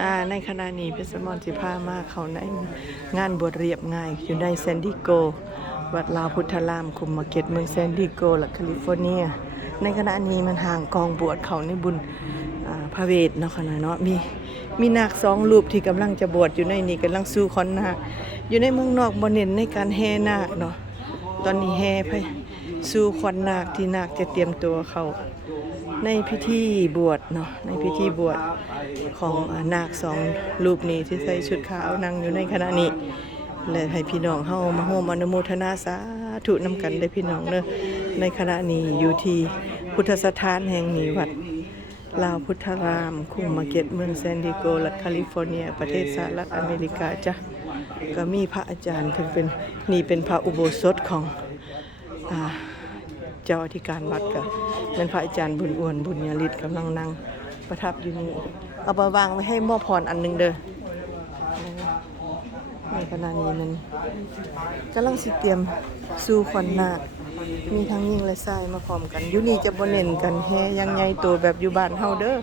อ่าในขณะนี้เพชรมอนสิพามาเขาในงานบวชเรียบง่ายอยู่ในแซนดิโก วัดลาวพุทธรามคุมมาเก็ตเมืองแซนดิโกและแคลิฟอร์เนีย ในขณะนี้มันห่างกองบวชเขาในบุญพระเวทเนาะขณะเนาะมีมีนาคสองรูปที่กำลังจะบวชอยู่ในนี้กำลังสู้คอนนาคอยู่ในเมืองนอกบ่เน้นในการแห่นาคเนาะตอนนี้แห่ไปสู้ควันนาคที่นาคจะเตรียมตัวเขา ในพิธีบวชเนาะในพิธีบวชของอนาคสองรูปนี้ที่ใส่ชุดขาวนั่งอยู่ในขณะนี้และให้พี่น้องเฮามาโฮมอนุโมทนาสาธุนำกันได้พี่น้องเนอะในขณะนี้อยู่ที่พุทธสถานแห่งนี้วัดลาวพุทธราม คุงมาเก็ตเมืองแซนดิโกรัฐแคลิฟอร์เนีย ประเทศสหรัฐอเมริกาจ้ะก็มีพระอาจารย์ถึงเป็นนี่เป็นพระอุโบสถของอ่า เจ้าอธิการวัดก็เป็นพระอาจารย์บุญอ้วนบุญญาฤทธิ์กำลังนั่งประทับอยู่นี่เอาไปวางไว้ให้ม้อพรอันหนึ่งเด้อในขณะนี้มันกำลังสิเตรียมสู่ขวัญนาคมีทั้งยิ่งและทรายมาพร้อมกันยู่นี่จะบ่เน้นกันแฮยังใหญ่โตแบบอยู่บ้านเฮาเด้อ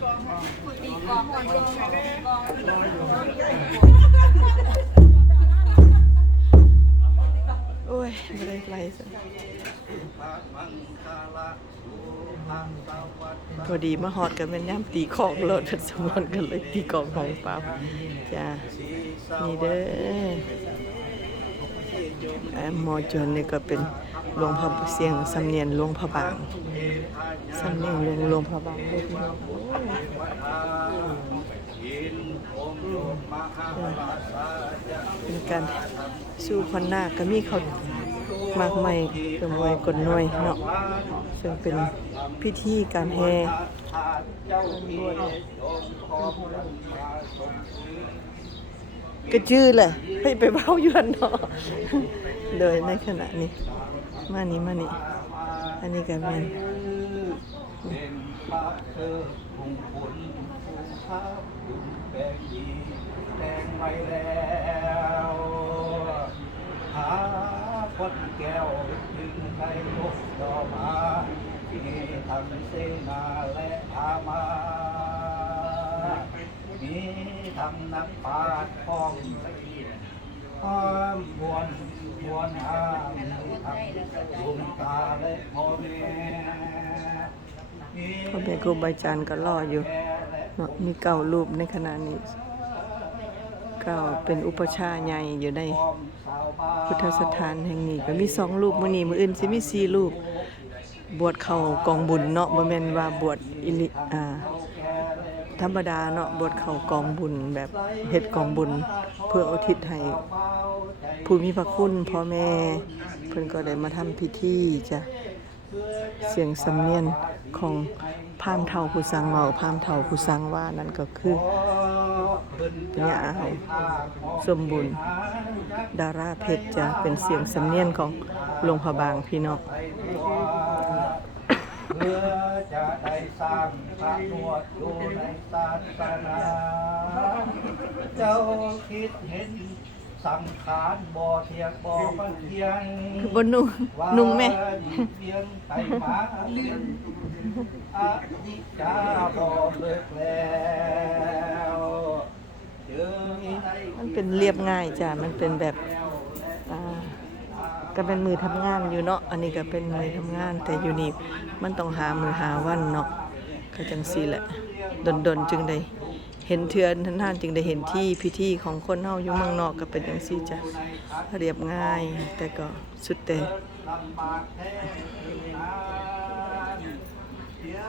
อดีมาฮอดกันเป็นย่ำตีของรถสมอนกันเลยตีกองของปั๊บจ้านี่เด้อแอมหมอจนนี่ก็เป็นหลวงพ่อเสียงสำเนียนหลวงพระบางสำเนียงหลวงหลวงพระบางเลยพี่น้องโอ้ยเป็นการสู้คนหน้าก็มีเขา มากมายกระมวยกดหน่วยเนาะซึ่งเป็นพิธีการแห่กระจื้อเลยให้ไปเบ้ายู่อันเนาะเลยในขณะนี้ มานี่มานี่อันนี้ก็เป็นหา คนแก้วถึงไทยพบต่อมาที่ทำเสนาและอามามีทำนักปราชญ์พ้องละเอียดความบวนบวนห้ามทำดวงตาและพ่อแม่พ่อแม่ครูบาอาจารย์ก็รออยู่ มีเก่ารูปในขณะนี้ เก่าเป็นอุปชาใหญ่อยู่ในพุทธสถานแห่งนี้ก็มีสองรูปมื้อนี้มื้ออื่นสิมีสี่รูปบวชเข้ากองบุญเนาะบ่แม่นว่าบวชอิลิอ่าธรรมดาเนาะบวชเข้ากองบุญแบบเฮ็ดกองบุญ เพื่ออุทิศให้ผู้มีพระคุณพ่อแม่ เพิ่นก็ได้มาทำพิธีจ้ะเสียงสำเนียนของพามเฒ่าผู้สังเว้าพามเฒ่าผู้สังว่านั่นก็คือ ญาสมบุญดาราเพชรจะเป็นเสียงสำเนียนของหลวงพะบางพี่น้องเพื่อจะได้สร้างพระนวดอยู่ในศาสนา เจ้าคิดเห็น สังขารบ่เทียงบ่มันเทียงคือบนนุ่งนุ่งแม่เพียงไตหมาเลี้ยงอนิจจาบ่เลิกแล้วเจอในมันเป็นเรียบง่ายจ้ะ มันเป็นแบบอ่าก็เป็นมือทำงานอยู่เนาะ อันนี้ก็เป็นมือทำงาน แต่อยู่นี่มันต้องหามือหาวันเนาะก็จังซี่แหละดนๆจึงได้ เห็นเทือนท่านๆจึงได้เห็นที่พิธีของคนเฮาอยู่เมืองนอกก็เป็นจังซี่จ้ะเรียบง่าย แต่ก็สุดแต่กแท้นานเสีย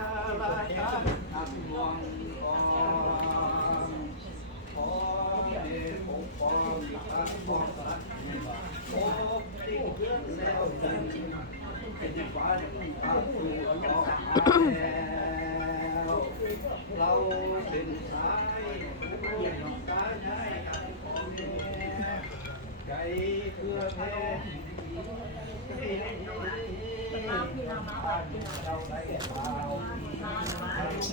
รางก่อนขอให้ปกป้องทั้งหมดโอ้ที่เพื่อนแล้วเป็นเป็นฝันตา เราเป็นสายผู้ต้องการให้กันของแม่ใจเพื่อแทนใจผู้ครองทางของทางอาจ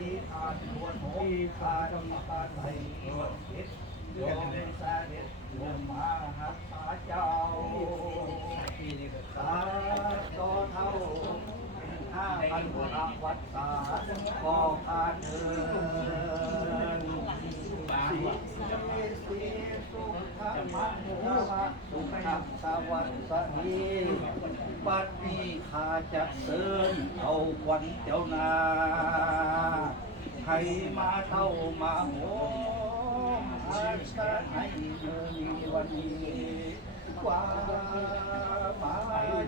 ารย์เจ้าสาต่อเท่าห้าพันบุรวัดตาก็การเดินสีสีสุขมังคาสุขังสวัสดี บัดนี้ข้าจะเสริญเอาควันเจ้านาให้มาเท่ามาโหมอาสาให้เมื่อมีวันนี้กว่ามา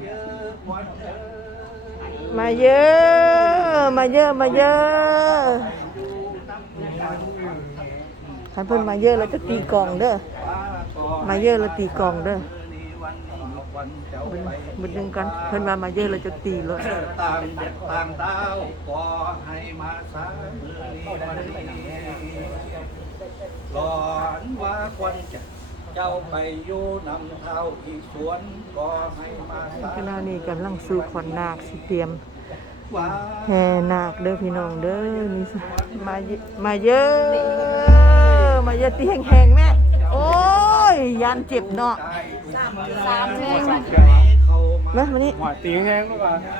เยอะกว่าเธอมาเยอะ มาเยอะ มาเยอะคันเพิ่นมาเยอะเราจะตีกลองเด้อ มาเยอะเราตีกลองเด้อ บึดนึงกันเพิ่นว่ามาเยอะเราจะตีเลยต่างเด็ดต่างดาวก็ให้มาสามือนี้วันนี้ก่อนว่าควันจะเจ้าไปอยู่นำเท้าอีกสวนก็ให้มาสาขณะนี้กำลังสู่ขอนนาคสิเตรียมแห่นาคเด้อพี่น้องเด้อนี่สิมาเยมาเยอะมาเยอะตีแห้งๆแม่โอ้ยยันเจ็บเนาะ สามสามมามานี่หัวตีแห้งด้วยป่ะ